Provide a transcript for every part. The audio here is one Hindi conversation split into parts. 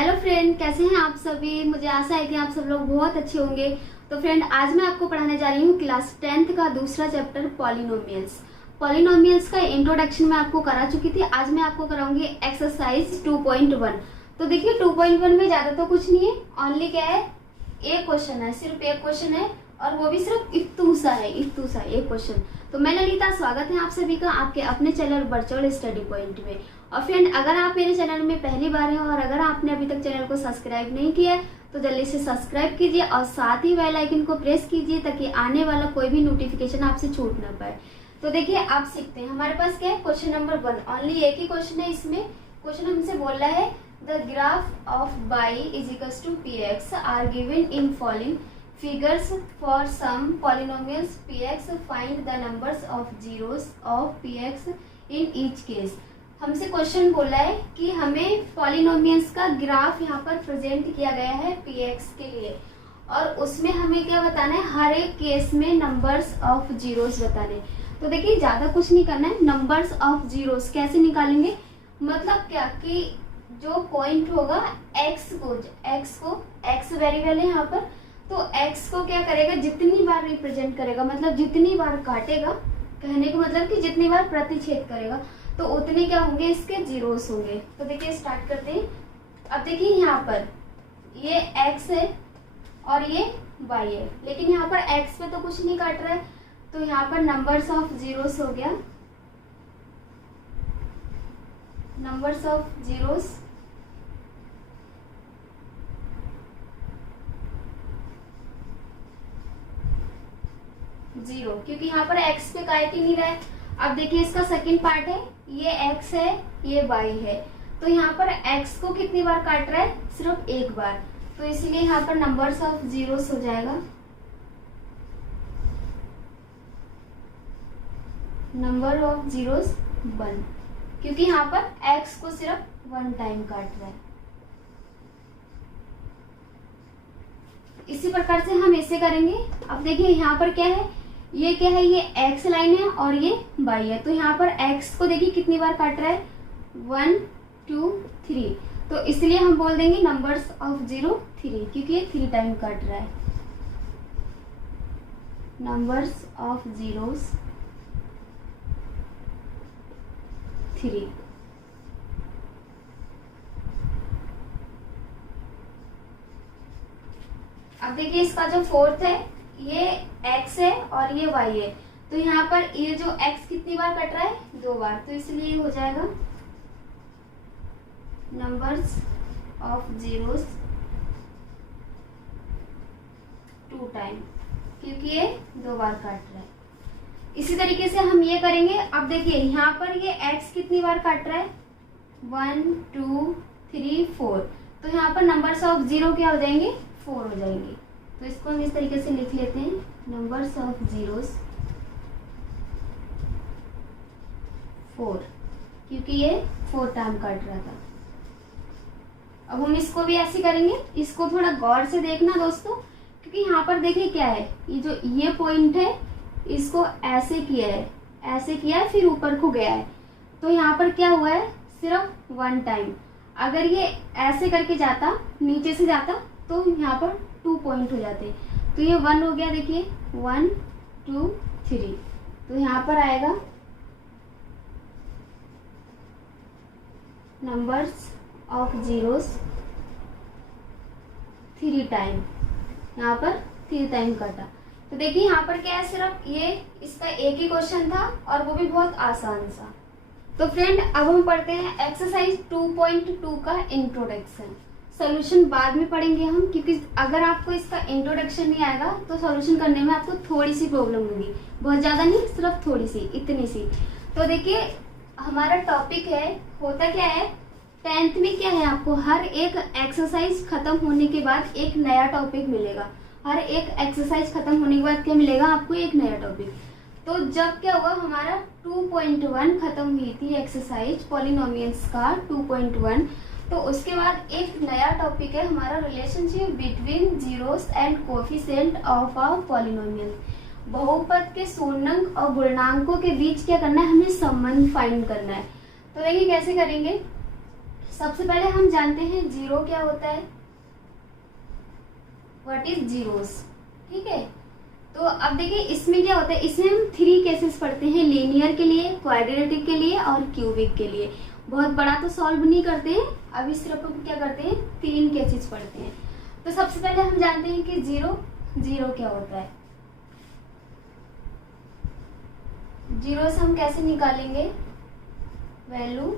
हेलो फ्रेंड, कैसे हैं आप सभी। मुझे आशा है कि आप सब लोग बहुत अच्छे होंगे। तो फ्रेंड, आज मैं आपको पढ़ाने जा रही हूँ क्लास 10th का दूसरा चैप्टर पॉलिनोमियल्स। पॉलिनोमियल्स का इंट्रोडक्शन मैं आपको करा चुकी थी। आज मैं आपको कराऊंगी एक्सरसाइज 2.1। तो देखिए 2.1 में ज्यादा तो कुछ नहीं है, ओनली क्या है, एक क्वेश्चन है, सिर्फ एक क्वेश्चन है और वो भी सिर्फ इफ्तूसा है, एक क्वेश्चन। तो मैं ललिता, स्वागत है आप सभी का आपके अपने चैनल बरचौल स्टडी पॉइंट में। और फ्रेंड, अगर आप मेरे चैनल में पहली बार हैं और अगर आपने अभी तक चैनल को सब्सक्राइब नहीं किया है तो जल्दी से सब्सक्राइब कीजिए और साथ ही बेल आइकन को प्रेस कीजिए ताकि आने वाला कोई भी नोटिफिकेशन आपसे छूट ना पाए। तो देखिए आप सीखते हैं, हमारे पास क्या है, क्वेश्चन नंबर 1। ओनली एक ही क्वेश्चन है इसमें। क्वेश्चन हमसे बोल रहा है the graph of y is equals to px are given in following figures for some polynomials px, find the numbers of zeros of px in each case। हमसे क्वेश्चन बोला है कि हमें पॉलिनोमियल्स का ग्राफ यहाँ पर प्रेजेंट किया गया है px के लिए और उसमें हमें क्या बताना है, हर एक केस में नंबर्स ऑफ जीरोस बताने। तो देखिए ज्यादा कुछ नहीं करना है। नंबर्स ऑफ जीरोस कैसे निकालेंगे, मतलब क्या कि जो पॉइंट होगा x वेरिएबल है यहाँ पर, तो x को क्या करेगा, जितनी बार रिप्रेजेंट करेगा, मतलब जितनी बार काटेगा, कहने का मतलब कि जितनी बार प्रतिच्छेद करेगा तो उतने क्या होंगे, इसके जीरोस होंगे। तो देखिए स्टार्ट करते हैं। अब देखिए यहाँ पर ये x है और ये y है, लेकिन यहाँ पर x पे तो कुछ नहीं काट रहा है, तो यहाँ पर नंबर्स ऑफ जीरोस हो गया, नंबर्स ऑफ जीरोस जीरो, क्योंकि यहाँ पर x पे काट ही नहीं रहा है। अब देखिए इसका सेकंड पार्ट है, ये x है ये y है, तो यहाँ पर x को कितनी बार काट रहा है, सिर्फ एक बार, तो इसलिए यहाँ पर नंबर्स ऑफ जीरोस हो जाएगा, नंबर ऑफ जीरोस 1, क्योंकि यहाँ पर x को सिर्फ 1 टाइम काट रहा है। इसी प्रकार से हम इसे करेंगे। अब देखिए यहाँ पर क्या है, ये क्या है, ये x लाइन है और ये y है, तो यहाँ पर x को देखिए कितनी बार काट रहा है, 1 2 3, तो इसलिए हम बोल देंगे नंबर्स ऑफ जीरो 3, क्योंकि ये 3 टाइम काट रहा है। Numbers of zeros 3। अब देखिए इसका जो फोर्थ है, ये x है और ये y है, तो यहाँ पर ये जो x कितनी बार कट रहा है, 2 बार, तो इसलिए हो जाएगा नंबर्स ऑफ जीरोस 2 टाइम, क्योंकि ये 2 बार काट रहा है। इसी तरीके से हम ये करेंगे। अब देखिए यहाँ पर ये x कितनी बार काट रहा है, 1 2 3 4, तो यहाँ पर नंबर्स ऑफ जीरो क्या हो जाएंगे, 4 हो जाएंगे। तो इसको हम इस तरीके से लिख लेते हैं, नंबर्स ऑफ जीरोस 4, क्योंकि ये 4 टाइम काट रहा था। अब हम इसको भी ऐसे करेंगे, इसको थोड़ा गौर से देखना दोस्तों, क्योंकि यहाँ पर देखिए क्या है, ये जो ये पॉइंट है इसको ऐसे किया है, ऐसे किया है, फिर ऊपर को गया है, तो यहाँ पर क्या हुआ है, सिर्फ 1 टाइम। अगर ये ऐसे करके जाता, नीचे से जाता, तो यहाँ पर 2 पॉइंट हो जाते, तो ये 1 हो गया, देखिए 1 2 3, तो यहाँ पर आएगा नंबर्स ऑफ जीरोस 3 टाइम, यहाँ पर 3 टाइम काटा। तो देखिए यहाँ पर क्या है, सिर्फ ये इसका एक ही क्वेश्चन था और वो भी बहुत आसान सा। तो फ्रेंड, अब हम पढ़ते हैं एक्सरसाइज 2.2 का इंट्रोडक्शन। सॉल्यूशन बाद में पढ़ेंगे हम, क्योंकि अगर आपको इसका इंट्रोडक्शन नहीं आएगा तो सॉल्यूशन करने में आपको थोड़ी सी प्रॉब्लम होगी, बहुत ज्यादा नहीं, सिर्फ थोड़ी सी, इतनी सी। तो देखिए हमारा टॉपिक है, होता क्या है, 10th में क्या है, आपको हर एक एक्सरसाइज खत्म होने के बाद एक नया टॉपिक मिलेगा। हर एक एक्सरसाइज खत्म होने के बाद क्या मिलेगा, आपको एक नया टॉपिक। तो जब क्या होगा, हमारा 2.1 खत्म हुई थी एक्सरसाइज पॉलिनोमियल्स का 2.1, तो उसके बाद एक नया टॉपिक है हमारा relationship between zeros and coefficient of a polynomial. बहुपद के पूर्णांक और गुणनांकों के बीच क्या करना है, हमें संबंध फाइंड करना है। तो देखिए कैसे करेंगे। सबसे पहले हम जानते हैं जीरो क्या होता है, व्हाट इज जीरोस। ठीक है, तो अब देखिए इसमें क्या होता है, इसमें हम 3 केसेस पढ़ते हैं, लीनियर के लिए, क्वाड्रेटिक के लिए और क्यूबिक के लिए। बहुत बड़ा तो सॉल्व नहीं करते हैं, अभी सिर्फ हम क्या करते हैं 3 केसेस पढ़ते हैं। तो सबसे पहले हम जानते हैं कि जीरो क्या होता है। जीरो से हम कैसे निकालेंगे, value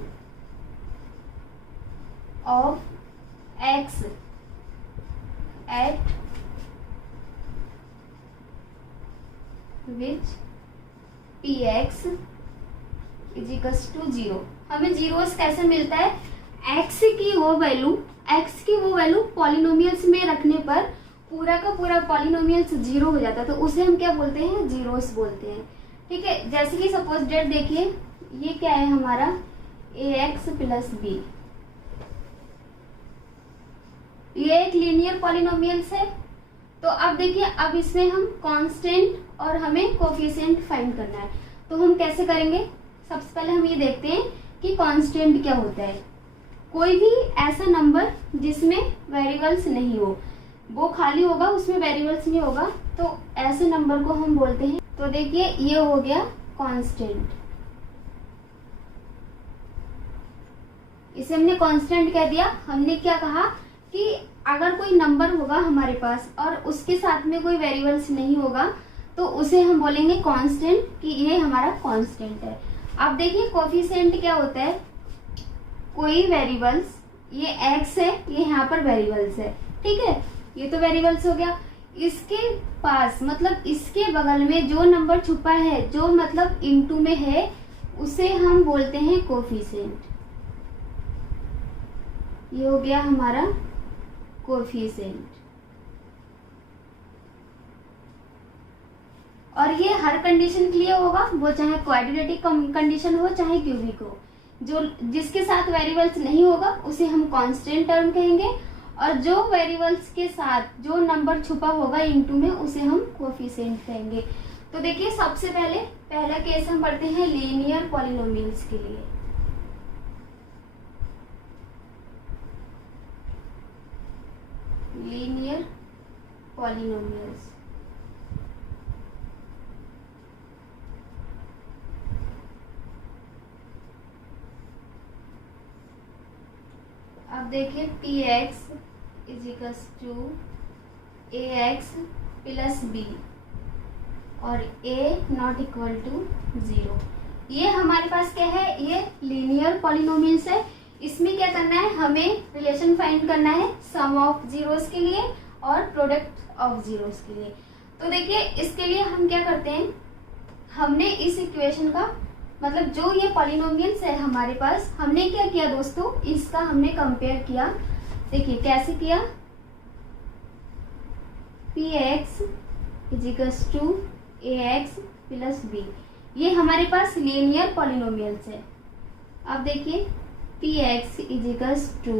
of x at which p x is equals to zero. हमें जीरोस कैसे मिलता है, एक्स की वो वैल्यू पॉलिनोमियल्स में रखने पर पूरा का पूरा पॉलिनोमियल्स जीरो हो जाता है, तो उसे हम क्या बोलते हैं, जीरोस बोलते हैं। ठीक है, जैसे कि सपोज डेट देखिए, ये क्या है हमारा ए एक्स प्लस बी, ये एक लीनियर पॉलिनोमियल्स है। तो अब देखिए, अब इसमें हम कांस्टेंट और हमें कोफिशिएंट फाइंड करना है, तो हम कैसे करेंगे। सबसे पहले हम ये देखते हैं कि कांस्टेंट क्या होता है। कोई भी ऐसा नंबर जिसमें वेरिएबल्स नहीं हो, वो खाली होगा, उसमें वेरिएबल्स नहीं होगा, तो ऐसे नंबर को हम बोलते हैं। तो देखिए ये हो गया कांस्टेंट, इसे हमने कांस्टेंट कह दिया। हमने क्या कहा कि अगर कोई नंबर होगा हमारे पास और उसके साथ में कोई वेरिएबल्स नहीं होगा, तो उसे हम बोलेंगे कांस्टेंट, कि ये हमारा कांस्टेंट है। अब देखिए कोफिशिएंट क्या होता है, कोई वेरिएबल्स, ये x है, ये यहाँ पर वेरिएबल्स है। ठीक है, ये तो वेरिएबल्स हो गया। इसके पास मतलब इसके बगल में जो नंबर छुपा है, जो मतलब इनटू में है, उसे हम बोलते हैं कोफिशिएंट। ये हो गया हमारा कोफिशिएंट। और ये हर कंडीशन के लिए होगा, वो चाहे क्वाड्रेटिक कंडीशन हो चाहे क्यूबिक हो। जो जिसके साथ वेरिएबल्स नहीं होगा उसे हम कांस्टेंट टर्म कहेंगे, और जो वेरिएबल्स के साथ जो नंबर छुपा होगा इनटू में, उसे हम कोफिशिएंट कहेंगे। तो देखिए सबसे पहला केस हम पढ़ते हैं लीनियर पॉलिनोमियल्स के लिए। लीनियर पॉलिनोमियल्स, अब देखिए p x is equals to a x plus b और a not equal to zero. ये हमारे पास क्या है, ये लीनियर पॉलिनोमियल्स है। इसमें क्या करना है, हमें रिलेशन फाइंड करना है सम ऑफ जीरोस के लिए और प्रोडक्ट ऑफ जीरोस के लिए। तो देखिए इसके लिए हम क्या करते हैं, हमने इस इक्वेशन का मतलब जो ये पॉलिनोमियल्स है हमारे पास, हमने क्या किया दोस्तों, इसका हमने कंपेयर किया। देखिए कैसे किया, p x is equals to a x plus b, ये हमारे पास लीनियर पॉलिनोमियल्स है। अब देखिए p x is equals to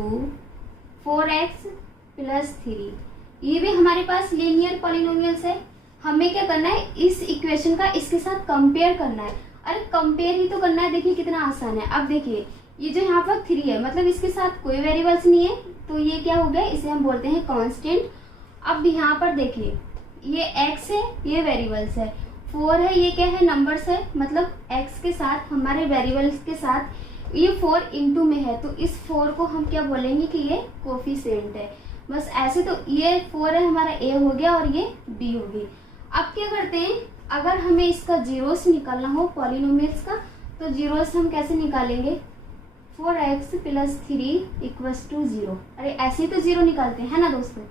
4x plus 3, ये भी हमारे पास लीनियर पॉलिनोमियल्स है। हमें क्या करना है, इस इक्वेशन का इसके साथ कंपेयर करना है। अरे कंपेयर ही तो करना है, देखिए कितना आसान है। अब देखिए ये जो यहाँ पर 3 है, मतलब इसके साथ कोई वेरिएबल्स नहीं है, तो ये क्या हो गया, इसे हम बोलते हैं कांस्टेंट। अब यहाँ पर देखिए ये x है, ये वेरिएबल्स है, 4 है, ये क्या है, नंबर्स है, मतलब x के साथ हमारे वेरिएबल्स के साथ ये 4 इनटू में है, तो इस 4 को हम क्या बोलेंगे कि ये कोफिशिएंट है। बस ऐसे, तो ये 4 है हमारा a हो गया और ये b होगी। अब क्या करते हैं, अगर हमें इसका जीरोस निकालना हो पॉलिनोमियल्स का, तो जीरोस हम कैसे निकालेंगे, 4x प्लस 3 इक्वल्स टू 0। अरे ऐसे ही तो 0 निकालते हैं ना दोस्तों,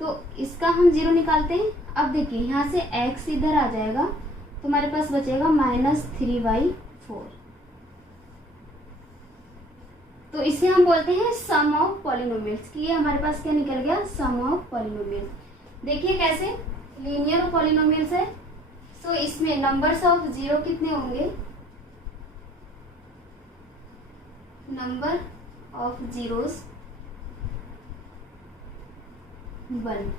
तो इसका हम 0 निकालते हैं। अब देखिए यहाँ से x इधर आ जाएगा, तो हमारे पास बचेगा -3/4। तो इसे हम बोलते हैं सम ऑफ पॉलिनोमियल्स, कि ये हमारे पास क्या निकल गया, सम ऑफ पॉलिनोमियल्स। देखिए कैसे, लीनियर पॉलिनोमियल्स है, तो इसमें नंबर्स ऑफ 0 कितने होंगे, number of zeros 1,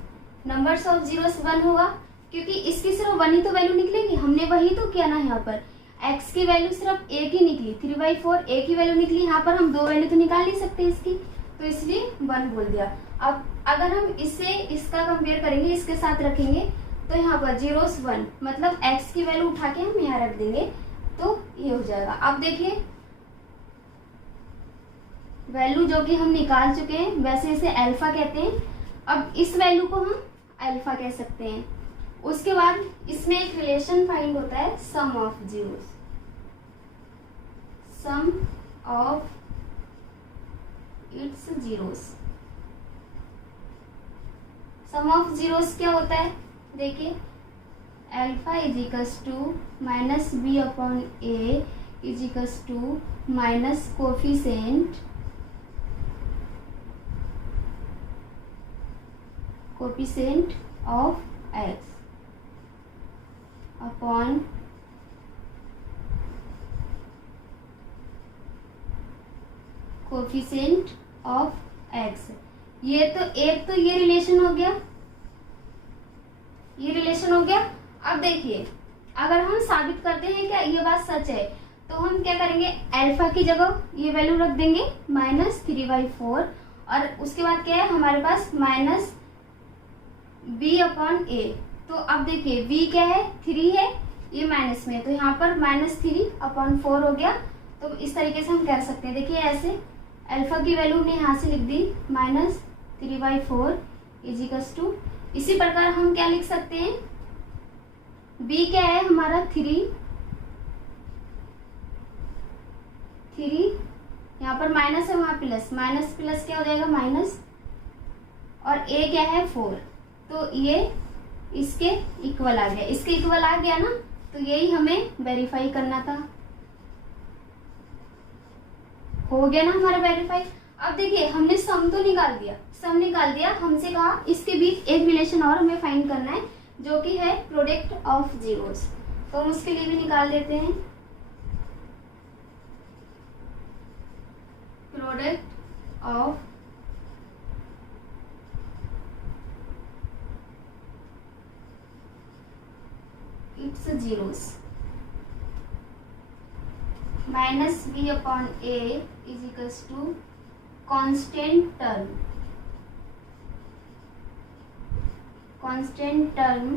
numbers of zeros 1 होगा, क्योंकि इसकी सिर्फ 1 ही तो वैल्यू निकलेगी, हमने वही तो किया ना यहाँ पर। x की वैल्यू सिर्फ एक ही निकली, 3/4 एक ही वैल्यू निकली। यहाँ पर हम दो वैल्यू तो निकाल नहीं सकते इसकी, तो इसलिए 1 बोल दिया। अब अगर हम इसे इसका कंपेयर करेंगे, इसके साथ रखेंगे, तो यहाँ पर 0 1 मतलब x की वैल्यू उठा के हम यहाँ रख देंगे तो ये हो जाएगा। अब देखिए वैल्यू जो कि हम निकाल चुके हैं, वैसे इसे अल्फा कहते हैं। अब इस वैल्यू को हम अल्फा कह सकते हैं। उसके बाद इसमें एक रिलेशन फाइंड होता है sum of zeros, sum of its zeros. Sum of zeros क्या होता है, देखिए alpha is equals to minus b upon a is equals to minus coefficient of x upon coefficient of x। ये तो एक तो ये रिलेशन हो गया, ये रिलेशन हो गया। अब देखिए अगर हम साबित करते हैं क्या ये बात सच है, तो हम क्या करेंगे, अल्फा की जगह ये वैल्यू रख देंगे -3/4 और उसके बाद क्या है हमारे पास माइनस b अपॉन ए। तो अब देखिए v क्या है, 3 है, ये माइनस में, तो यहाँ पर -3/4 हो गया। तो इस तरीके से हम कर सकते हैं, देखिए ऐसे अल्फा की वैल्यू हमने यहाँ से लिख दी -3/4 इज इक्वल्स टू, इसी प्रकार हम क्या लिख सकते हैं, b क्या है हमारा 3, यहाँ पर माइनस है वहां प्लस, माइनस प्लस क्या हो जाएगा माइनस, और a क्या है 4, तो ये इसके इक्वल आ गया, इसके इक्वल आ गया ना, तो यही हमें वेरीफाई करना था। हो गया ना हमारा वेरीफाई। अब देखिए हमने सम तो निकाल दिया, सम निकाल दिया, हमसे कहा इसके बीच एक रिलेशन और हमें फाइंड करना है जो कि है प्रोडक्ट ऑफ जीरोस, तो हम उसके लिए भी निकाल देते हैं। Product of its zeros minus b upon a is equals to constant term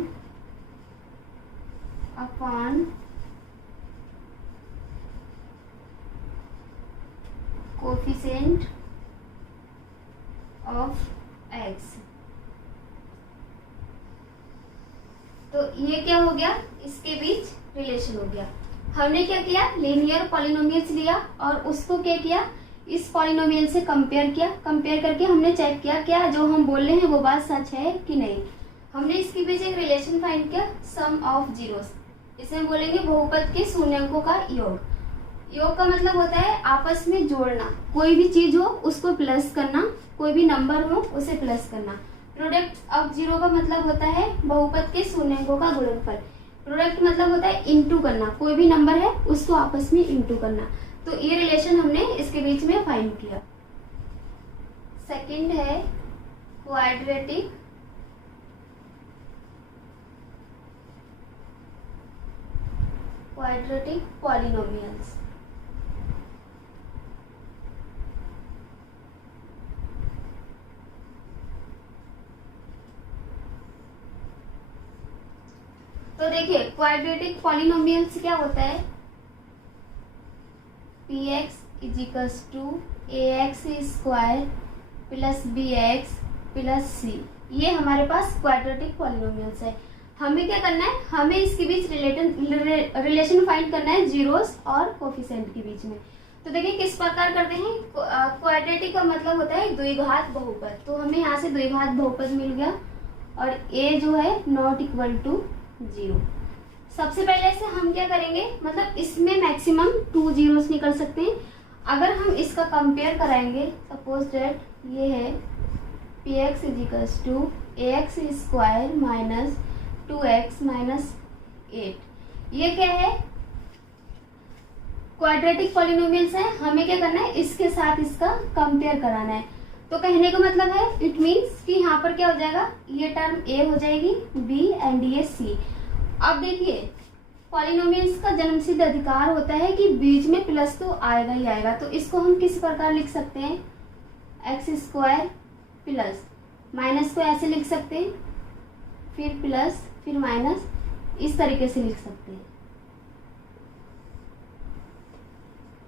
upon coefficient of x। तो ये क्या हो गया, इसके बीच रिलेशन हो गया। हमने क्या किया, लीनियर पॉलिनोमियल्स लिया और उसको क्या किया, इस पॉलिनोमियल से कंपेयर किया, कंपेयर करके हमने चेक किया क्या जो हम बोल रहे हैं वो बात सच है कि नहीं। हमने इसके बीच एक रिलेशन फाइंड किया सम ऑफ जीरोस, इसमें बोलेंगे बहुपद के शून्यंकों का योग। योग का मतलब होता है आपस में जोड़ना, कोई भी चीज हो उसको प्लस करना, कोई भी नंबर हो उसे प्लस करना। प्रोडक्ट ऑफ जीरो का मतलब होता है बहुपद के शून्यंकों का गुणनफल। प्रोडक्ट मतलब होता है इंटू करना, कोई भी नंबर है उसको आपस में इंटू करना। तो ये रिलेशन हमने इसके बीच में फाइंड किया। सेकंड है क्वाड्रेटिक पॉलिनोमियल्स। तो देखिए क्वाड्रेटिक पॉलिनोमियल्स क्या होता है, px is equals to ax square plus bx plus c। ये हमारे पास क्वाड्रेटिक पॉलिनोमियल्स है। हमें क्या करना है, हमें इसके बीच रिलेशन फाइंड करना है जीरोस और कोफिशिएंट के बीच में। तो देखिए किस प्रकार करते हैं, क्वाड्रेटिक का मतलब होता है द्विघात बहुपद। तो हमें यहाँ से द्विघात बहुपद मिल गया और a जो है नॉट इक्वल टू 0। सबसे पहले से हम क्या करेंगे, मतलब इसमें मैक्सिमम 2 जीरोस निकल सकते हैं। अगर हम इसका कंपेयर कराएंगे, सपोज दैट ये है px is equals to ax square minus 2x minus 8। ये क्या है, क्वाड्रेटिक पॉलिनोमियल्स है। हमें क्या करना है, इसके साथ इसका कंपेयर कराना है। तो कहने का मतलब है इट मीन्स कि यहाँ पर क्या हो जाएगा, ये टर्म a हो जाएगी, b एंड ये c। अब देखिए पॉलिनोमियल्स का जन्मसिद्ध अधिकार होता है कि बीच में प्लस तो आएगा ही आएगा। तो इसको हम किस प्रकार लिख सकते हैं, एक्स स्क्वायर प्लस माइनस को ऐसे लिख सकते हैं, फिर प्लस फिर माइनस, इस तरीके से लिख सकते हैं।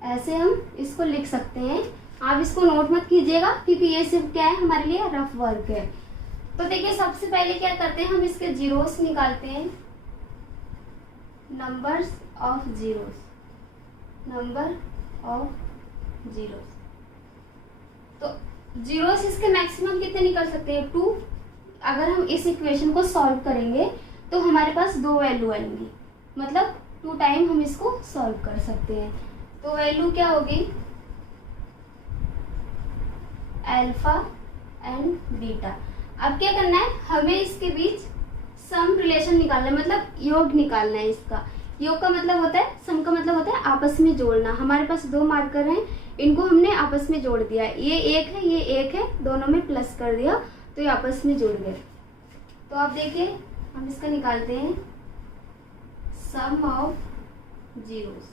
ऐसे हम इसको लिख सकते हैं। आप इसको नोट मत कीजिएगा क्योंकि ये सिर्फ क्या है, हमारे लिए रफ वर्क है। तो देखिए सबसे पहले क्या करते हैं, हम इसके जीरोस निकालते हैं, numbers of zeros, number of zeros. तो जीरोस इसके मैक्सिमम कितने निकल सकते हैं, 2। अगर हम इस इक्वेशन को सॉल्व करेंगे तो हमारे पास 2 वैल्यू आएंगी, मतलब 2 टाइम हम इसको सॉल्व कर सकते हैं। तो वैल्यू क्या होगी, अल्फा एंड बीटा। अब क्या करना है, हमें इसके बीच सम रिलेशन निकालना है, मतलब योग निकालना है इसका। योग का मतलब होता है, सम का मतलब होता है आपस में जोड़ना। हमारे पास 2 मार्कर हैं, इनको हमने आपस में जोड़ दिया। ये 1 है, ये 1 है, दोनों में प्लस कर दिया तो ये आपस में जुड़ गए। तो आप देखिए हम इसका निकालते हैं, sum of zeros.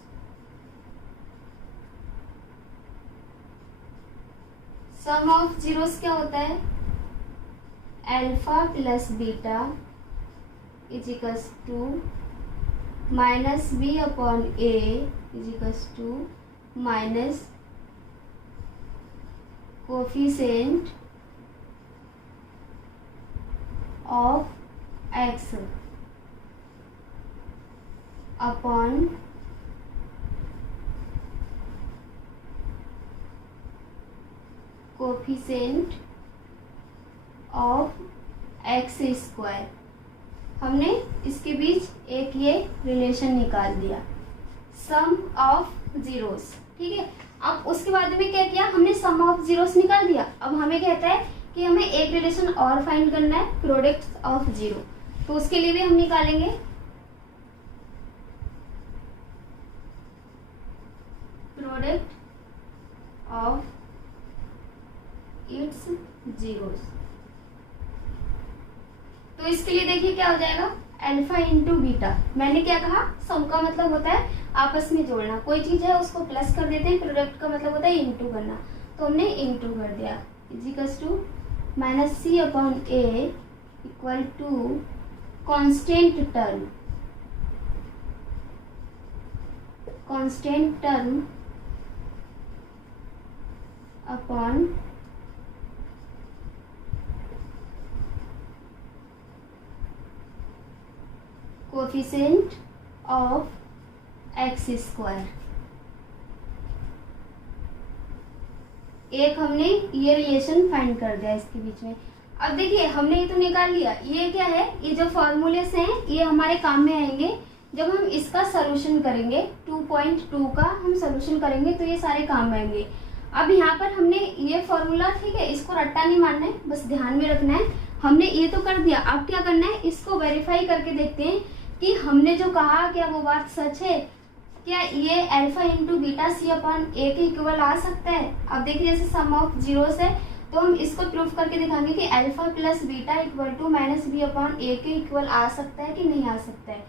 Sum of zeros क्या होता है, alpha plus beta is equals to minus b upon a is equals to minus coefficient of x upon coefficient of x square. हमने इसके बीच एक ये रिलेशन निकाल दिया, सम ऑफ जीरोस। ठीक है, अब उसके बाद में क्या किया, हमने सम ऑफ जीरोस निकाल दिया। अब हमें कहता है कि हमें एक रिलेशन और फाइंड करना है, प्रोडक्ट ऑफ जीरो। तो उसके लिए भी हम निकालेंगे प्रोडक्ट ऑफ इट्स जीरोस। तो इसके लिए देखिए क्या हो जाएगा, अल्फा इंटू बीटा। मैंने क्या कहा, सम का मतलब होता है आपस में जोड़ना, कोई चीज है उसको प्लस कर देते हैं, प्रोडक्ट का मतलब होता है इंटू करना, तो हमने इंटू कर दिया, is equals to minus c upon a equal to constant term upon coefficient of x square. एक हमने ये रिलेशन फाइंड कर दिया इसके बीच में। अब देखिए हमने ये तो निकाल लिया, ये क्या है, ये जो फॉर्मूलेस हैं ये हमारे काम में आएंगे जब हम इसका सॉल्यूशन करेंगे। 2.2 का हम सॉल्यूशन करेंगे तो ये सारे काम में आएंगे। अब यहाँ पर हमने ये फॉर्मूला, ठीक है, इसको रट्टा नहीं मारना है, बस ध्यान में रखना है। हमने ये तो कर दिया, अब क्या करना है, इसको वेरीफाई करके देखते हैं कि हमने जो कहा क्या वो बात सच है, क्या ये alpha into beta C upon a के इक्वल आ सकता है। अब देखिए जैसे सम ऑफ जीरोस है तो हम इसको प्रूफ करके दिखाएंगे कि alpha plus beta equal to minus b upon a के इक्वल आ सकता है कि नहीं आ सकता है।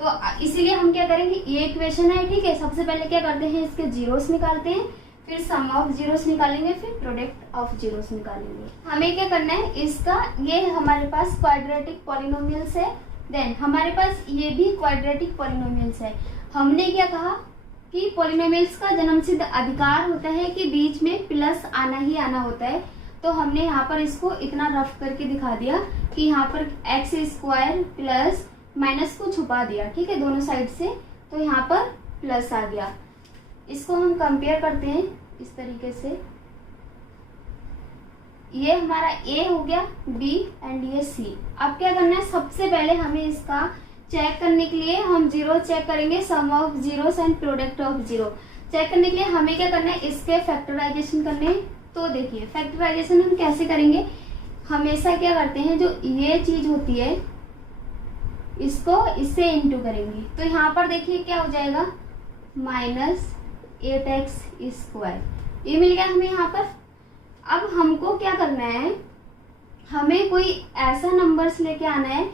तो इसीलिए हम क्या करेंगे, ये इक्वेशन है, ठीक है, सबसे पहले क्या करते हैं, इसके जीरोस निकालते हैं, फिर सम ऑफ जीरोस निकालेंगे, फिर प्रोडक्ट ऑफ जीरोस निकालेंगे। हमें क्या करना है, इसका ये हमारे पास क्वाड्रेटिक पॉलिनोमियल्स है, देन हमारे पास ये भी क्वाड्रेटिक पॉलिनोमियल्स है। हमने क्या कहा कि पॉलिनोमियल्स का जन्मसिद्ध अधिकार होता है कि बीच में प्लस आना ही आना होता है। तो हमने यहाँ पर इसको इतना रफ करके दिखा दिया कि यहाँ पर एक्स स्क्वायर प्लस माइनस को छुपा दिया, ठीक है, दोनों साइड से, तो यहाँ पर प्लस आ गया। इसको हम कंपेयर करते हैं इस तरीके से, ये हमारा ए हो गया, बी एंड ये सी। अब क्या करना है, सबसे पहले हमें इसका चेक करने के लिए हम जीरो चेक करेंगे, sum of zeros and product of zero. Check करने के लिए हमें क्या करना है, इसके फैक्टराइजेशन करने हैं। तो देखिए फैक्टराइजेशन हम कैसे करेंगे, हमेशा क्या करते हैं, जो ये चीज होती है इसको इससे इंटू करेंगे। तो यहाँ पर देखिए क्या हो जाएगा, माइनस 8x स्क्वायर, ये मिल गया हमें यहाँ पर। अब हमको क्या करना है, हमें कोई ऐसा नंबर्स लेके आना है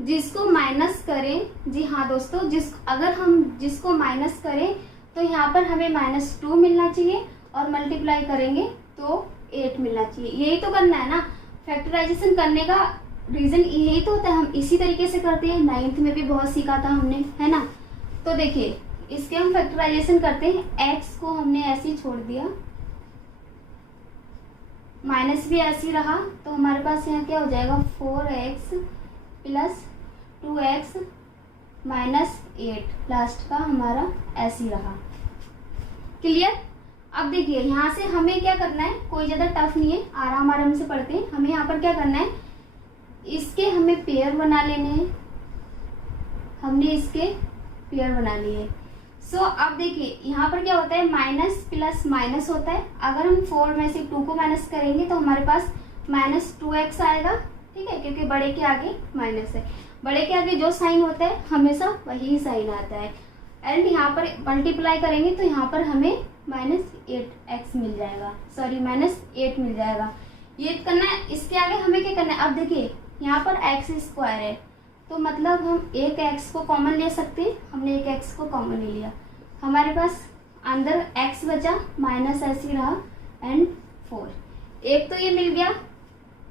जिसको माइनस करें, जी हाँ दोस्तों, अगर हम जिसको माइनस करें तो यहाँ पर हमें -2 मिलना चाहिए और मल्टीप्लाई करेंगे तो 8 मिलना चाहिए। यही तो करना है ना। फैक्टराइजेशन करने का रीजन यही तो होता है, हम इसी तरीके से करते हैं। 9th में भी बहुत सीखा था हमने, है ना। तो देखिए इसके हम फैक्टराइजेशन करते हैं। x को हमने ऐसे ही छोड़ दिया, माइनस भी ऐसे ही रहा, तो हमारे पास यहाँ क्या हो जाएगा 4x plus 2x minus 8, last का हमारा ऐसे ही रहा। क्लियर। अब देखिए यहाँ से हमें क्या करना है, कोई ज्यादा टफ नहीं है, आराम आराम से पढ़ते हैं। हमें यहाँ पर क्या करना है, इसके हमें पेयर बना लेने हैं। हमने इसके पेयर बना लिए। सो अब देखिए यहाँ पर क्या होता है, माइनस प्लस माइनस होता है। अगर हम 4 में से 2 को माइनस करेंगे तो हमारे पास -2x आएगा, ठीक है, क्योंकि बड़े के आगे माइनस है। बड़े के आगे जो साइन होता है हमेशा वही साइन आता है। एंड यहाँ पर मल्टीप्लाई करेंगे तो यहाँ पर हमें -8x मिल जाएगा, सॉरी -8 मिल जाएगा। ये करना है। इसके आगे हमें क्या करना है, अब देखिए यहाँ पर x² है, तो मतलब हम एक x को कॉमन ले सकते हैं। हमने एक x को कॉमन ले लिया, हमारे पास अंदर x बचा, माइनस ऐसे ही रहा एंड 4। एक तो ये मिल गया,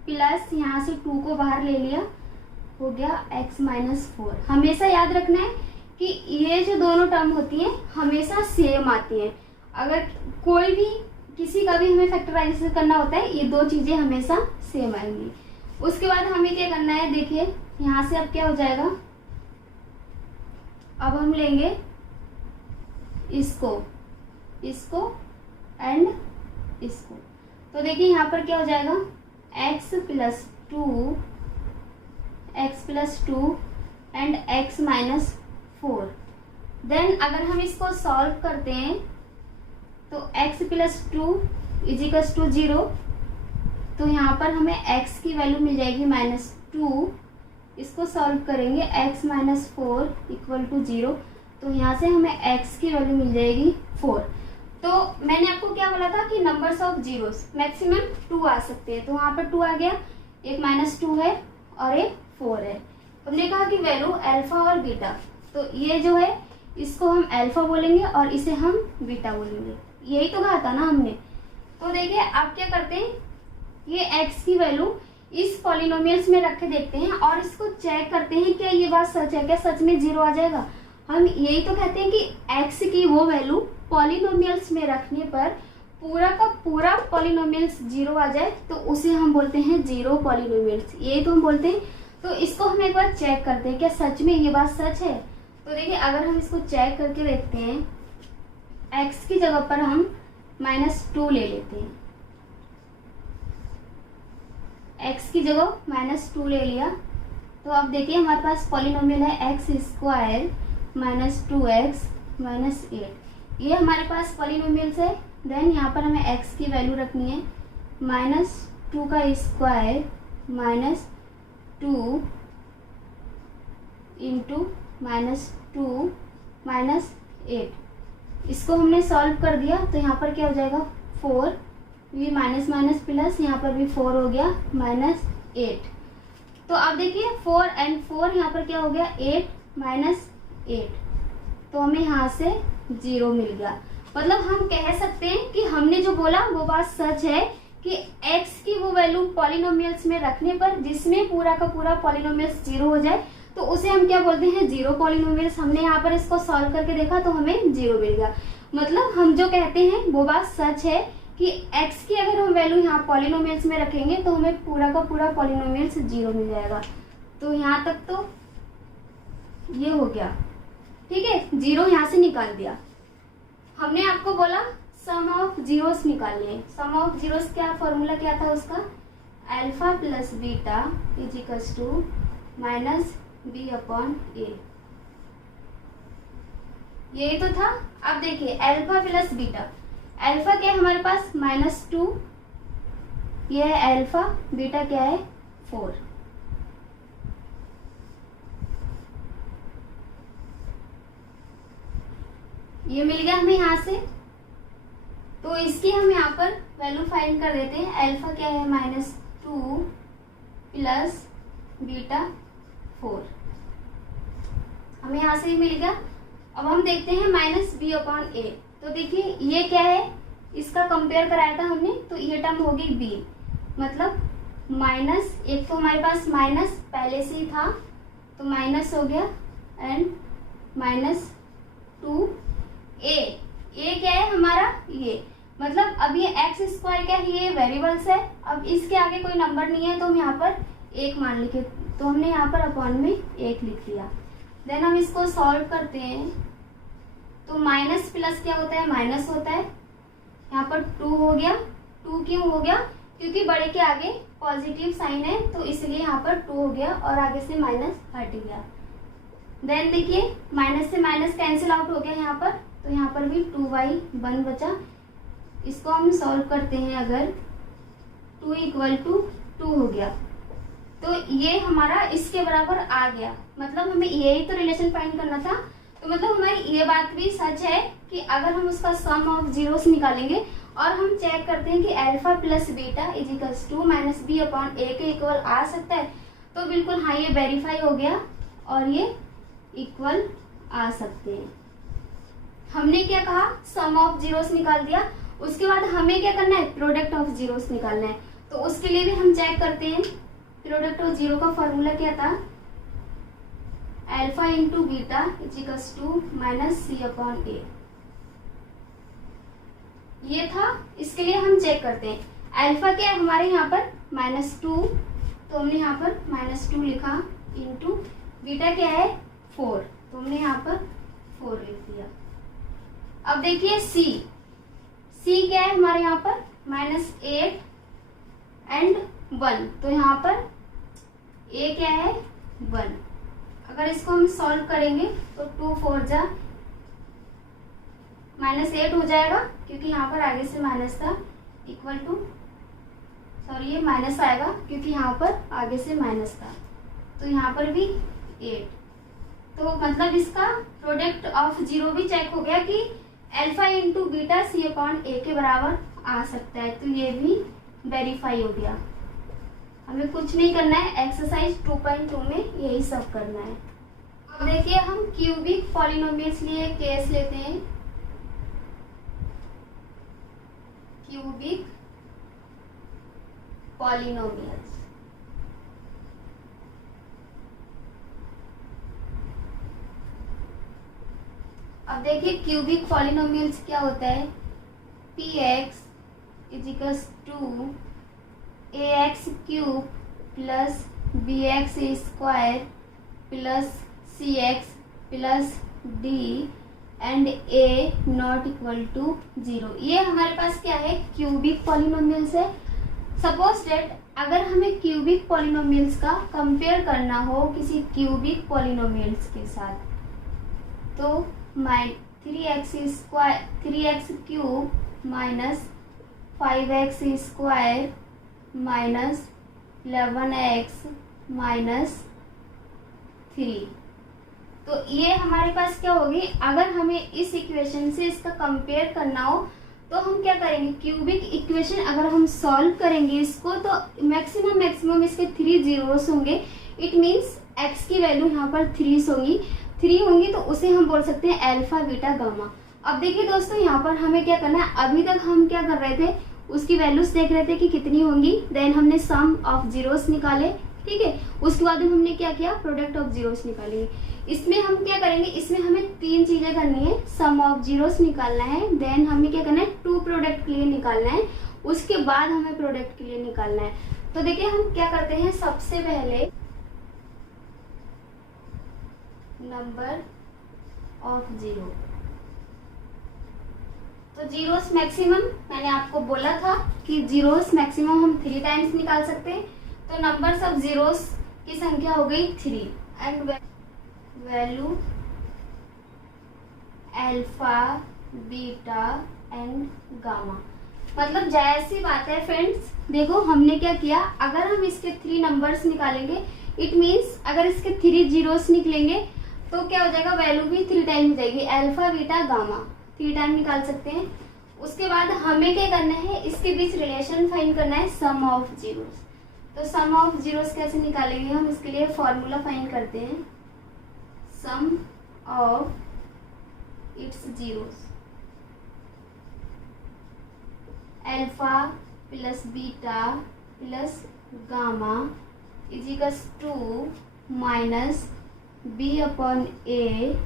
प्लस यहाँ से 2 को बाहर ले लिया, हो गया x -4। हमेशा याद रखना है कि ये जो दोनों टर्म होती हैं हमेशा सेम आती हैं। अगर कोई भी किसी का भी हमें फैक्टराइजेशन करना होता है, ये दो चीजें हमेशा सेम आएंगी। उसके बाद हमें क्या करना है, देखिए यहाँ से अब क्या हो जाएगा, अब हम लेंगे इसको एंड इसको। तो देखिए यहाँ पर क्या हो जाएगा, x plus 2 and x -4। Then अगर हम इसको सॉल्व करते हैं तो x प्लस 2 इजिकल्स टू 0, तो यहाँ पर हमें x की वैल्यू मिल जाएगी -2। इसको सॉल्व करेंगे, x -4 इक्वल टू 0, तो यहाँ से हमें x की वैल्यू मिल जाएगी 4। तो मैंने आपको क्या बोला था कि नंबर्स ऑफ जीरोस मैक्सिमम 2 आ सकते हैं, तो वहाँ पर 2 आ गया। एक -2 है और एक 4 है। हमने कहा कि वैल्यू अल्फा और बीटा, तो ये जो है इसको हम अल्फा बोलेंगे और इसे हम बीटा बोलेंगे। यही तो कहा था ना हमने। तो देखिए आप क्या करते हैं, ये x की वैल्यू इस पॉलिनोमियल्स में रख के देखते हैं और इसको चेक करते हैं क्या ये बात सच है, क्या सच में 0 आ जाएगा। हम यही तो कहते हैं कि x की वो वैल्यू पॉलिनोमियल्स में रखने पर पूरा का पूरा पॉलिनोमियल्स 0 आ जाए तो उसे हम बोलते हैं 0 पॉलिनोमियल्स। यही तो हम बोलते हैं। तो इसको हम एक बार चेक करते हैं क्या सच में ये बात सच है। तो देखिए अगर हम इसको चेक करके देखते हैं, x की जगह पर हम -2 ले लेते हैं। x की जगह -2 ले लिया, तो अब देखिए हमारे पास पॉलिनोमियल है x² -2x -8। ये हमारे पास पॉलिनोमियल्स है। देन यहाँ पर हमें x की वैल्यू रखनी है -2 का स्क्वायर -2 इंटू -2 -8। इसको हमने सॉल्व कर दिया तो यहाँ पर क्या हो जाएगा 4, ये माइनस माइनस प्लस, यहाँ पर भी 4 हो गया -8। तो अब देखिए 4 एंड 4 यहाँ पर क्या हो गया 8 -8, तो हमें यहाँ से 0 मिल गया। मतलब हम कह सकते हैं कि हमने जो बोला वो बात सच है कि x की वो वैल्यू पॉलिनोमियल्स में रखने पर जिसमें पूरा का पूरा पॉलिनोमियल्स 0 हो जाए तो उसे हम क्या बोलते हैं 0 पॉलिनोमियल्स। हमने यहाँ पर इसको सॉल्व करके देखा तो हमें 0 मिल गया। मतलब हम जो कहते हैं वो बात सच है कि x की अगर हम वैल्यू यहाँ पॉलिनोमियल्स में रखेंगे तो हमें पूरा का पूरा पॉलिनोमियल्स 0 मिल जाएगा। तो यहाँ तक तो ये हो गया, ठीक है। 0 यहाँ से निकाल दिया। हमने आपको बोला सम ऑफ जीरोस निकालने। सम ऑफ जीरोस क्या फॉर्मूला क्या था उसका, alpha plus beta equals to -b/a। यही तो था। अब देखिए अल्फा प्लस बीटा, अल्फा क्या है हमारे पास -2, ये है अल्फा, बीटा क्या है 4। ये मिल गया हमें यहाँ से। तो इसकी हम यहाँ पर वैल्यू फाइंड कर देते हैं। अल्फा क्या है -2 प्लस बीटा 4। हमें यहाँ से ही मिल गया। अब हम देखते हैं माइनस बी अपॉन ए। तो देखिए ये क्या है, इसका कंपेयर कराया था हमने, तो ये टर्म होगी बी, मतलब माइनस, एक तो हमारे पास माइनस पहले से ही था तो माइनस हो गया, एंड माइनस 2a। ए क्या है हमारा, ये मतलब अब ये एक्स स्क्वायर क्या है, ये वेरिएबल्स है। अब इसके आगे कोई नंबर नहीं है तो हम यहाँ पर 1 मान लिखे, तो हमने यहाँ पर अपॉन में 1 लिख दिया। देन हम इसको सॉल्व करते हैं, तो माइनस प्लस क्या होता है, माइनस होता है। यहाँ पर 2 हो गया। 2 क्यों हो गया, क्योंकि बड़े के आगे पॉजिटिव साइन है तो इसलिए यहाँ पर 2 हो गया और आगे से माइनस हट गया। देन देखिए माइनस से माइनस कैंसिल आउट हो गया यहाँ पर, तो यहाँ पर भी 2y1 बचा। इसको हम सॉल्व करते हैं, अगर 2 = 2 हो गया तो ये हमारा इसके बराबर आ गया। मतलब हमें यही तो रिलेशन फाइंड करना था। तो मतलब हमारी ये बात भी सच है कि अगर हम उसका सम ऑफ जीरोस निकालेंगे और हम चेक करते हैं कि alpha plus beta = minus b upon a के इक्वल आ सकता है, तो बिल्कुल हाँ ये वेरीफाई हो गया और ये इक्वल आ सकते हैं। हमने क्या कहा, सम ऑफ जीरोस निकाल दिया। उसके बाद हमें क्या करना है, प्रोडक्ट ऑफ जीरोस निकालना है। तो उसके लिए भी हम चेक करते हैं। प्रोडक्ट ऑफ जीरो का फॉर्मूला क्या था, alpha into beta = minus c upon ए, ये था। इसके लिए हम चेक करते हैं अल्फा क्या है हमारे यहाँ पर -2, तो हमने यहाँ पर -2 लिखा, इंटू बीटा क्या है 4, तो हमने यहाँ पर 4 लिख दिया। अब देखिए सी क्या है हमारे यहाँ पर -8 एंड 1, तो यहाँ पर ए क्या है 1। अगर इसको हम सॉल्व करेंगे तो 2 4 जा -8 हो जाएगा, क्योंकि यहाँ पर आगे से माइनस था, इक्वल टू, सॉरी ये माइनस आएगा क्योंकि यहाँ पर आगे से माइनस था, तो यहाँ पर भी 8। तो मतलब इसका प्रोडक्ट ऑफ जीरो भी चेक हो गया कि alpha into beta C upon a के बराबर आ सकता है, तो ये भी वेरीफाई हो गया। हमें कुछ नहीं करना है, एक्सरसाइज 2.2 में यही सब करना है। अब देखिए हम क्यूबिक पॉलिनोमियल्स लिए केस लेते हैं। क्यूबिक पॉलिनोमियल्स, अब देखिए क्यूबिक पॉलिनोमियल्स क्या होता है, px = ax³ plus bx² plus cx plus d and a ≠ 0। ये हमारे पास क्या है, क्यूबिक पॉलिनोमियल्स है। सपोज डेट अगर हमें क्यूबिक पॉलिनोमियल्स का कंपेयर करना हो किसी क्यूबिक पॉलिनोमियल्स के साथ, तो 3x³ minus 5x² minus 11x minus 3, तो ये हमारे पास क्या होगी। अगर हमें इस इक्वेशन से इसका कंपेयर करना हो तो हम क्या करेंगे, क्यूबिक इक्वेशन अगर हम सॉल्व करेंगे इसको, तो मैक्सिमम इसके 3 जीरोस होंगे। इट मीन्स x की वैल्यू यहाँ पर 3 होंगी, तो उसे हम बोल सकते हैं अल्फा बीटा गामा। अब देखिए दोस्तों यहाँ पर हमें क्या करना है, अभी तक हम क्या कर रहे थे, उसकी वैल्यूज देख रहे थे कि कितनी होंगी, देन हमने सम ऑफ जीरोस निकाले, ठीक है। उसके बाद हमने क्या किया, प्रोडक्ट ऑफ जीरोस निकाली। इसमें हम क्या करेंगे, इसमें हमें 3 चीजें करनी है, सम ऑफ जीरोस निकालना है, देन हमें क्या करना है, 2 प्रोडक्ट के लिए निकालना है, उसके बाद हमें प्रोडक्ट के लिए निकालना है। तो देखिए हम क्या करते हैं, सबसे पहले नंबर ऑफ जीरो, तो जीरोस मैक्सिमम मैंने आपको बोला था कि जीरोस मैक्सिमम हम 3 टाइम्स निकाल सकते हैं, तो नंबर्स ऑफ जीरोस की संख्या हो गई 3 and value alpha beta and gamma. मतलब जैसी बात है फ्रेंड्स, देखो हमने क्या किया, अगर हम इसके 3 नंबर्स निकालेंगे, इट मीन्स अगर इसके 3 जीरोस निकलेंगे तो क्या हो जाएगा, वैल्यू भी 3 टाइम हो जाएगी, अल्फा बीटा गामा 3 टाइम निकाल सकते हैं। उसके बाद हमें क्या करना है, इसके बीच रिलेशन फाइंड करना है, सम ऑफ जीरोस। तो सम ऑफ जीरोस कैसे निकालेंगे हम, इसके लिए फॉर्मूला फाइंड करते हैं, sum of its zeros. Alpha plus beta plus gamma is equals to minus b upon a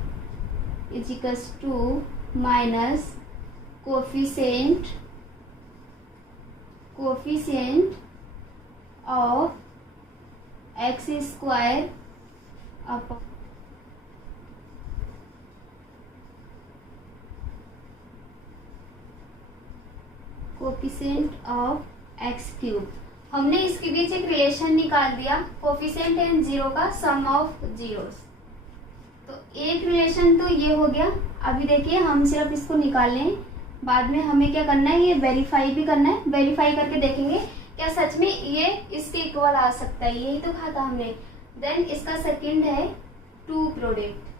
is equals to minus coefficient of x square upon coefficient of x cube. हमने इसके बीच एक रिलेशन निकाल दिया, कोफिशिएंट एंड जीरो का सम ऑफ जीरोस। तो एक रिलेशन तो ये हो गया। अभी देखिए हम सिर्फ इसको निकाल लें, बाद में हमें क्या करना है, ये वेरीफाई भी करना है। वेरीफाई करके देखेंगे क्या सच में ये इसके इक्वल आ सकता है, यही तो कहा था हमने। देन इसका सेकंड है two product.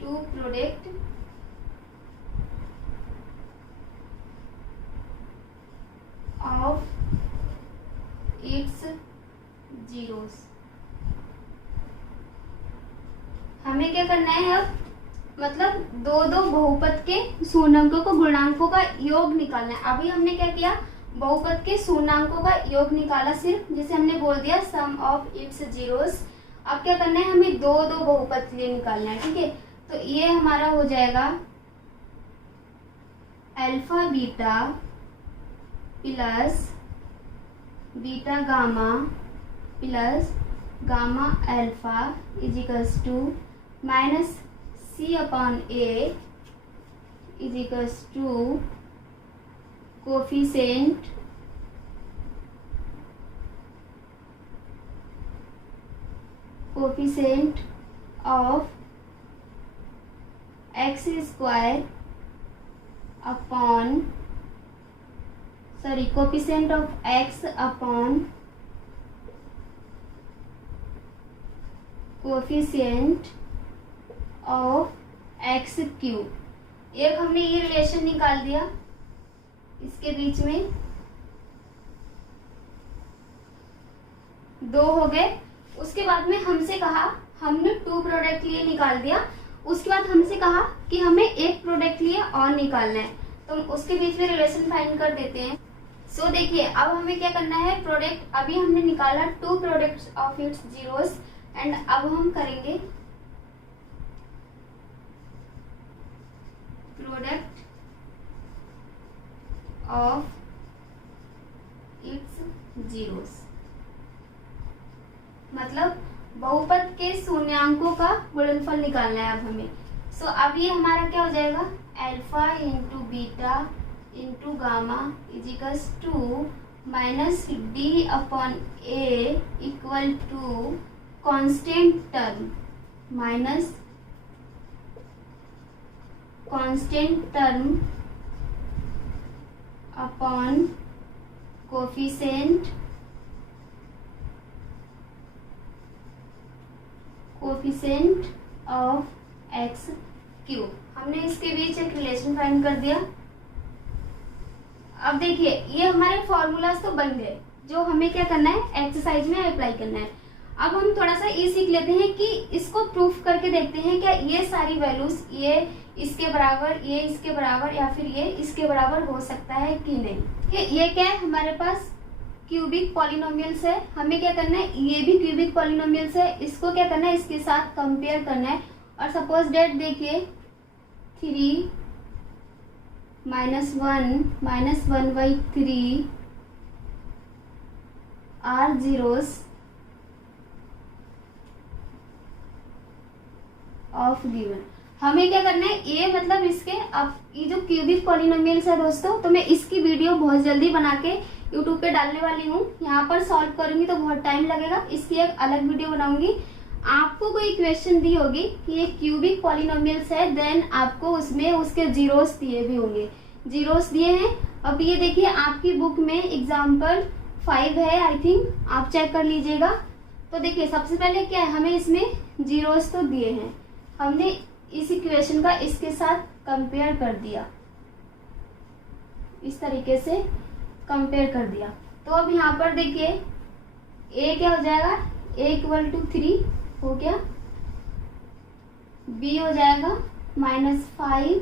Two product of its zeros. हमें क्या करना है अब, मतलब दो दो बहुपद के शून्यंकों को गुणांकों का योग निकालना है। अभी हमने क्या किया, बहुपद के शून्यंकों का योग निकाला सिर्फ, जिसे हमने बोल दिया सम ऑफ इट्स जीरोस। अब क्या करना है, हमें दो दो बहुपद के लिए निकालना है, ठीक है। तो ये हमारा हो जाएगा alpha beta plus beta gamma plus gamma alpha is equals to minus c upon a is equals to coefficient of x square upon coefficient of x upon coefficient of x cube. एक हमने ये रिलेशन निकाल दिया, इसके बीच में दो हो गए। उसके बाद में हमसे कहा, हमने टू प्रोडक्ट लिए निकाल दिया। उसके बाद हमसे कहा कि हमें एक प्रोडक्ट लिए और निकालना है, तो उसके बीच में रिलेशन फाइंड कर देते हैं। सो देखिए अब हमें क्या करना है, प्रोडक्ट अभी हमने निकाला two products of its zeros, and अब हम करेंगे प्रोडक्ट ऑफ इट्स जीरोस, मतलब बहुपद के शून्यांकों का गुणनफल निकालना है अब हमें। सो अब ये हमारा क्या हो जाएगा, alpha into beta into gamma is equals to minus d upon a equal to constant term minus constant term upon coefficient of x cube. हमने इसके बीच एक रिलेशन फाइंड कर दिया। अब देखिए ये हमारे फॉर्मूलाज तो बन गए, जो हमें क्या करना है एक्सरसाइज में अप्लाई करना है। अब हम थोड़ा सा ये सीख लेते हैं कि इसको प्रूफ करके देखते हैं क्या ये सारी वैल्यूज ये इसके बराबर, ये इसके बराबर या फिर ये इसके बराबर हो सकता है कि नहीं। ये क्या है, हमारे पास क्यूबिक पॉलिनोमियल्स है। हमें क्या करना है, ये भी क्यूबिक पॉलिनोमियल्स है, इसको क्या करना है इसके साथ कंपेयर करना है। और सपोज डेट देखिए 3 -1 आर जीरोस ऑफ गिवन। हमें क्या करना है, ये मतलब इसके, अब ये जो क्यूबिक पॉलिनोमियल्स है दोस्तों, तो मैं इसकी वीडियो बहुत जल्दी बना के यूट्यूब पे डालने वाली हूँ। यहाँ पर सॉल्व करूंगी तो बहुत टाइम लगेगा, इसकी एक अलग वीडियो बनाऊंगी। आपको कोई क्वेश्चन दी होगी कि ये क्यूबिक पॉलिनोमियल्स है, देन आपको उसमें उसके जीरोस दिए भी होंगे, जीरोस दिए हैं। अब ये देखिए आपकी बुक में एग्जाम्पल 5 है आई थिंक, आप चेक कर लीजिएगा। तो देखिए सबसे पहले क्या है, हमें इसमें जीरोस तो दिए हैं, हमने इस इक्वेशन का इसके साथ कंपेयर कर दिया, इस तरीके से कंपेयर कर दिया। तो अब यहाँ पर देखिए ए क्या हो जाएगा, ए इक्वल टू 3 हो गया, बी हो जाएगा -5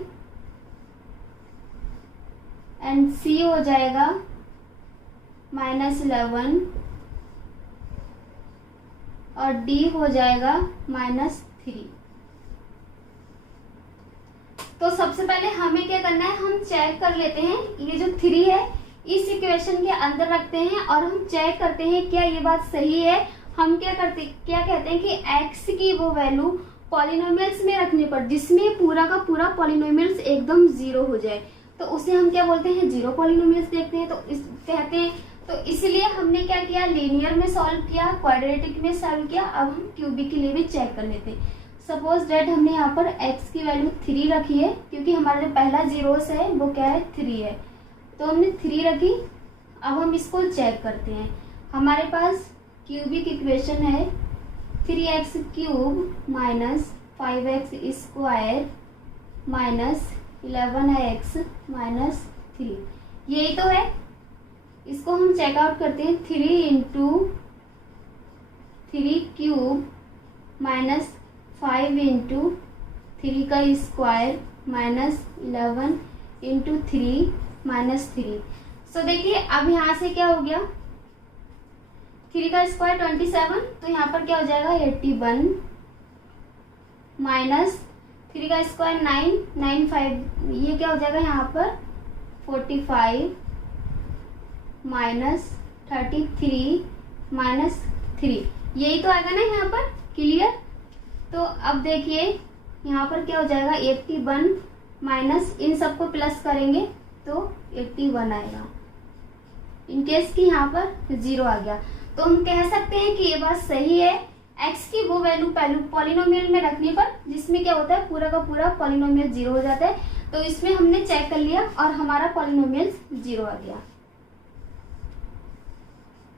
एंड सी हो जाएगा -11 और डी हो जाएगा -3। तो सबसे पहले हमें क्या करना है, हम चेक कर लेते हैं ये जो 3 है इस इक्वेशन के अंदर रखते हैं और हम चेक करते हैं क्या ये बात सही है। हम क्या कहते हैं कि x की वो वैल्यू पॉलिनोमियल्स में रखने पर जिसमें पूरा का पूरा पॉलिनोमियल्स एकदम 0 हो जाए तो उसे हम क्या बोलते हैं, 0 पॉलिनोमियल्स देखते हैं। तो कहते हैं, तो इसलिए हमने क्या किया, लीनियर में सॉल्व किया, क्वाड्रेटिक में सॉल्व किया। अब हम क्यूबिक के लिए भी चेक कर लेते हैं। सपोज डेट हमने यहाँ पर x की वैल्यू 3 रखी है क्योंकि हमारा जो पहला जीरोस है वो क्या है, 3 है, तो हमने 3 रखी। अब हम इसको चेक करते हैं। हमारे पास क्यूबिक इक्वेशन है 3x cube minus 5x square minus 11x minus 3, यही तो है। इसको हम चेकआउट करते हैं। 3 इंटू 3 क्यूब माइनस 5 इंटू 3 का स्क्वायर माइनस 11 इंटू 3 माइनस 3। सो देखिए अब यहाँ से क्या हो गया, 3 का स्क्वायर 27, तो यहाँ पर क्या हो जाएगा 81 माइनस 3 का स्क्वायर 9, ये क्या हो जाएगा यहाँ पर 45 माइनस 33 माइनस 3, यही तो आएगा ना यहाँ पर। क्लियर। तो अब देखिए यहाँ पर क्या हो जाएगा 81 माइनस इन सबको प्लस करेंगे तो 81 आएगा। इनकेस कि यहाँ पर 0 आ गया तो हम कह सकते हैं कि ये बात सही है। x की वो वैल्यू पॉलिनोमियल में रखने पर जिसमें क्या होता है, पूरा का पूरा पॉलिनोमियल 0 हो जाता है। तो इसमें हमने चेक कर लिया और हमारा पॉलिनोमियल 0 आ गया।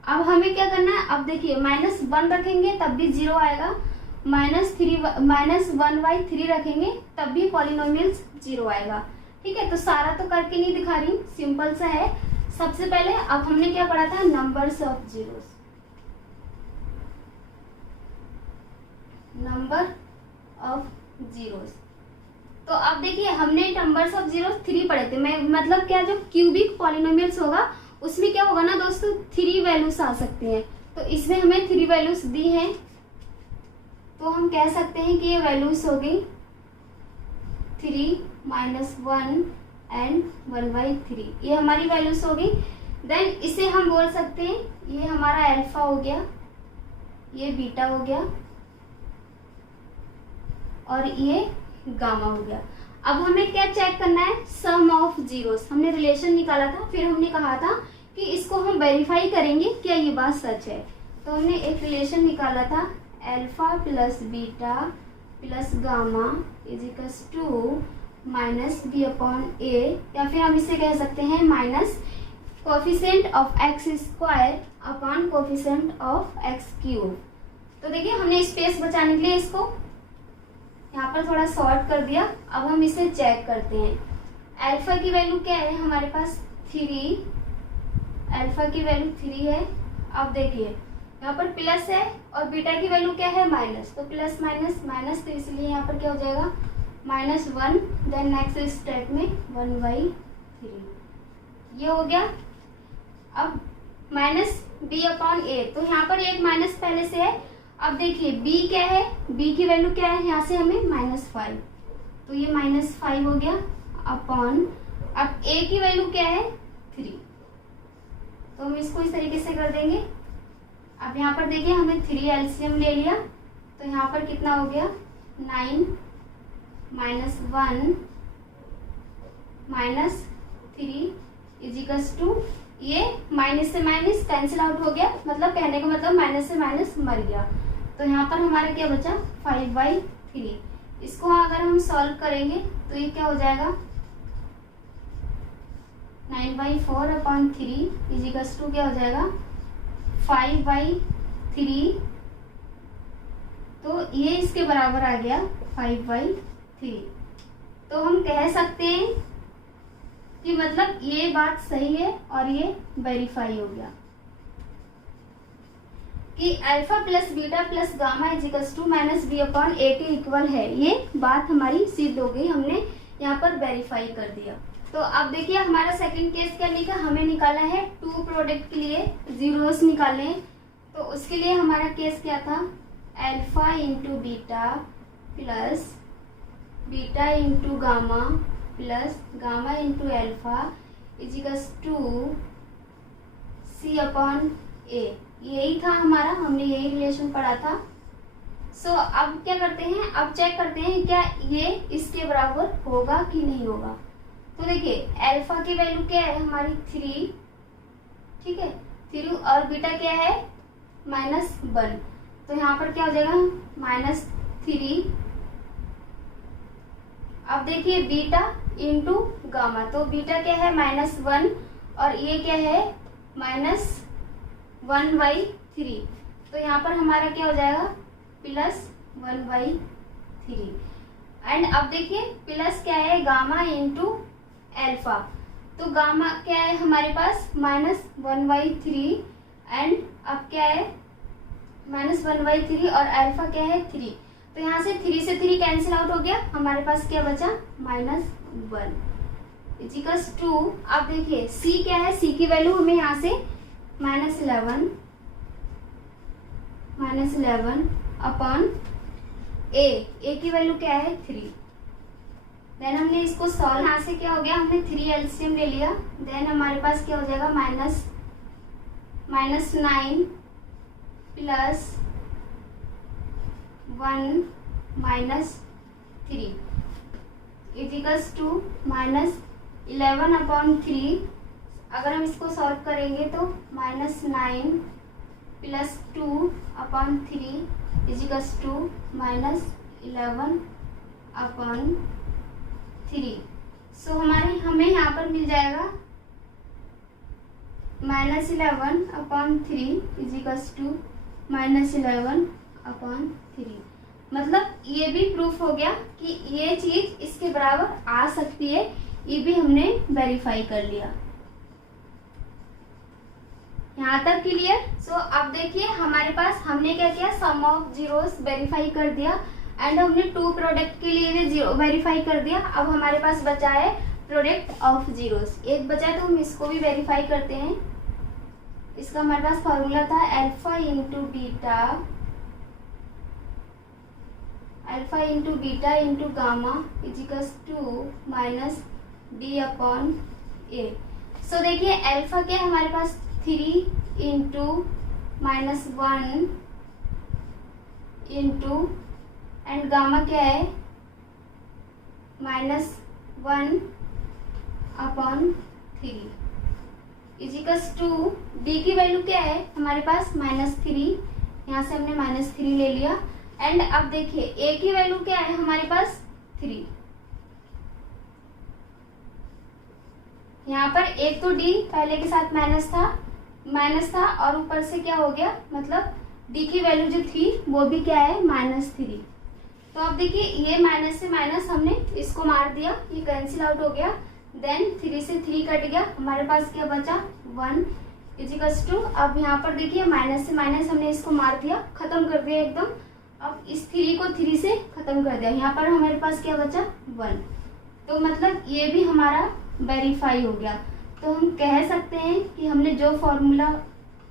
अब हमें क्या करना है, अब देखिए -1 रखेंगे तब भी 0 आएगा, -1/3 रखेंगे तब भी पॉलिनोमियल 0 आएगा। ठीक है, तो सारा तो करके नहीं दिखा रही हूँ, सिंपल सा है। सबसे पहले अब हमने क्या पढ़ा था, numbers of zeros, number of zeros. तो अब देखिए हमने नंबर्स ऑफ जीरोस 3 पढ़े थे। मैं मतलब क्या, जो क्यूबिक पॉलिनोमियल्स होगा उसमें क्या होगा ना दोस्तों, 3 वैल्यूज आ सकती हैं। तो इसमें हमें 3 वैल्यूज दी हैं, तो हम कह सकते हैं कि ये वैल्यूज हो गई 3 -1 एंड 1/3, ये हमारी वैल्यूज हो गई। देन इसे हम बोल सकते हैं ये हमारा अल्फा हो गया, ये बीटा हो गया और ये गामा हो गया। अब हमें क्या चेक करना है, सम ऑफ जीरोस। हमने रिलेशन निकाला था, फिर हमने कहा था कि इसको हम वेरीफाई करेंगे क्या ये बात सच है। तो हमने एक रिलेशन निकाला था, alpha plus beta plus gamma is equals to -b/a, या फिर हम इसे कह सकते हैं minus coefficient of x square upon coefficient of x cube. तो देखिए हमने स्पेस बचाने के लिए इसको यहाँ पर थोड़ा शॉर्ट कर दिया। अब हम इसे चेक करते हैं। अल्फा की वैल्यू क्या है हमारे पास 3, अल्फा की वैल्यू 3 है। अब देखिए यहाँ पर प्लस है और बीटा की वैल्यू क्या है माइनस, तो प्लस माइनस माइनस, तो इसलिए यहाँ पर क्या हो जाएगा -1, देन नेक्स्ट स्टेप में 1/3, ये हो गया। अब -b/a, तो यहाँ पर एक माइनस पहले से है। अब देखिए b क्या है, b की वैल्यू क्या है, यहाँ से हमें -5, तो ये -5 हो गया अपॉन, अब a की वैल्यू क्या है 3, तो हम इसको इस तरीके से कर देंगे। अब यहाँ पर देखिए हमने 3 एलसीएम ले लिया, तो यहाँ पर कितना हो गया 9 -1 -3 इज इक्वल्स टू, ये माइनस से माइनस कैंसिल आउट हो गया, मतलब कहने का मतलब माइनस से माइनस मर गया। तो यहाँ पर हमारा क्या बचा 5/3। इसको अगर हम सॉल्व करेंगे तो ये क्या हो जाएगा 9/4/3 इज इक्वल्स टू क्या हो जाएगा 5/3, तो ये इसके बराबर आ गया 5/3। तो हम कह सकते हैं कि मतलब ये बात सही है और ये वेरीफाई हो गया। कि alpha plus beta plus gamma इजिकल्स to minus b upon a के इक्वल है, ये बात हमारी सिद्ध हो गई, हमने यहाँ पर वेरीफाई कर दिया। तो अब देखिए हमारा सेकंड केस क्या लिखा, हमें निकाला है टू प्रोडक्ट के लिए जीरोस निकाले। तो उसके लिए हमारा केस क्या था, alpha into beta plus beta into gamma plus gamma into alpha is equals to c upon a. यही था हमारा, हमने यही रिलेशन पढ़ा था। सो अब क्या करते हैं, अब चेक करते हैं क्या ये इसके बराबर होगा कि नहीं होगा। तो देखिए अल्फा की वैल्यू क्या है हमारी 3, ठीक है 3, और बीटा क्या है -1, तो यहाँ पर क्या हो जाएगा -3। अब देखिए बीटा इंटू गामा, तो बीटा क्या है -1 और ये क्या है -1/3, तो यहाँ पर हमारा क्या हो जाएगा +1/3। एंड अब देखिए प्लस क्या है गामा इंटू अल्फा, तो गामा क्या है हमारे पास -1/3 एंड अब क्या है -1/3 और अल्फा क्या है 3, तो यहाँ से 3 से 3 कैंसिल आउट हो गया, हमारे पास क्या बचा -1 इजिकल्स टू। अब देखिए c क्या है, c की वैल्यू हमें यहाँ से -11 अपॉन a की वैल्यू क्या है 3। देन हमने इसको सॉल्व, यहाँ से क्या हो गया हमने 3 एलसीएम ले लिया, देन हमारे पास क्या हो जाएगा -9 प्लस 1 -3 इजिकल्स टू -11/3। अगर हम इसको सॉल्व करेंगे तो -9 प्लस 2/3 इजिकल्स टू -11/3। सो हमें यहाँ पर मिल जाएगा -11/3 इजिकल्स टू -11/3। मतलब ये भी प्रूफ हो गया कि ये चीज इसके बराबर आ सकती है, ये भी हमने वेरीफाई कर लिया। यहाँ तक क्लियर। सो अब देखिए हमारे पास हमने क्या किया, सम ऑफ जीरोस वेरीफाई कर दिया एंड हमने 2 प्रोडक्ट के लिए भी जीरो वेरीफाई कर दिया। अब हमारे पास बचा है प्रोडक्ट ऑफ जीरोस, एक बचा है, तो हम इसको भी वेरीफाई करते हैं। इसका हमारे पास फॉर्मूला था alpha into beta into gamma इजिकल्स to -b/a। So देखिए अल्फा क्या है हमारे पास 3 इंटू -1 इंटू एंड गामा क्या है -1/3 इजिकल्स टू डी की वैल्यू क्या है हमारे पास -3, यहाँ से हमने -3 ले लिया। एंड अब देखिए ए की वैल्यू क्या है हमारे पास 3, यहाँ पर एक तो डी पहले के साथ माइनस था और ऊपर से क्या हो गया, मतलब डी की वैल्यू जो थी वो भी क्या है -3। तो अब देखिए ये माइनस से माइनस हमने इसको मार दिया, ये कैंसिल आउट हो गया, देन 3 से 3 कट गया, हमारे पास क्या बचा 1 इजिकल्स टू। अब यहाँ पर देखिए माइनस से माइनस हमने इसको मार दिया, खत्म कर दिया एकदम। अब इस 3 को 3 से खत्म कर दिया, यहाँ पर हमारे पास क्या बचा 1। तो मतलब ये भी हमारा वेरीफाई हो गया। तो हम कह सकते हैं कि हमने जो फॉर्मूला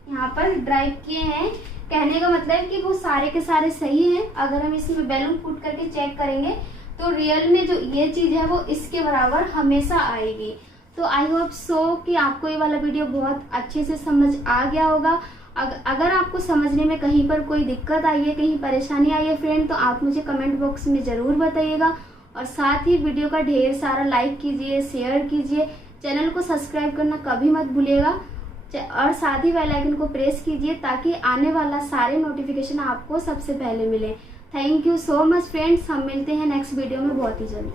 यहाँ पर ड्राइव किए हैं, कहने का मतलब कि वो सारे के सारे सही हैं। अगर हम इसमें वैल्यू पुट करके चेक करेंगे तो रियल में जो ये चीज़ है वो इसके बराबर हमेशा आएगी। तो आई होप सो कि आपको ये वाला वीडियो बहुत अच्छे से समझ आ गया होगा। अगर आपको समझने में कहीं पर कोई दिक्कत आई है, कहीं परेशानी आई है फ्रेंड, तो आप मुझे कमेंट बॉक्स में ज़रूर बताइएगा। और साथ ही वीडियो का ढेर सारा लाइक कीजिए, शेयर कीजिए, चैनल को सब्सक्राइब करना कभी मत भूलिएगा और साथ ही बेल आइकन को प्रेस कीजिए ताकि आने वाला सारे नोटिफिकेशन आपको सबसे पहले मिले। Thank you so much friends, हम मिलते हैं नेक्स्ट वीडियो में बहुत ही जल्द।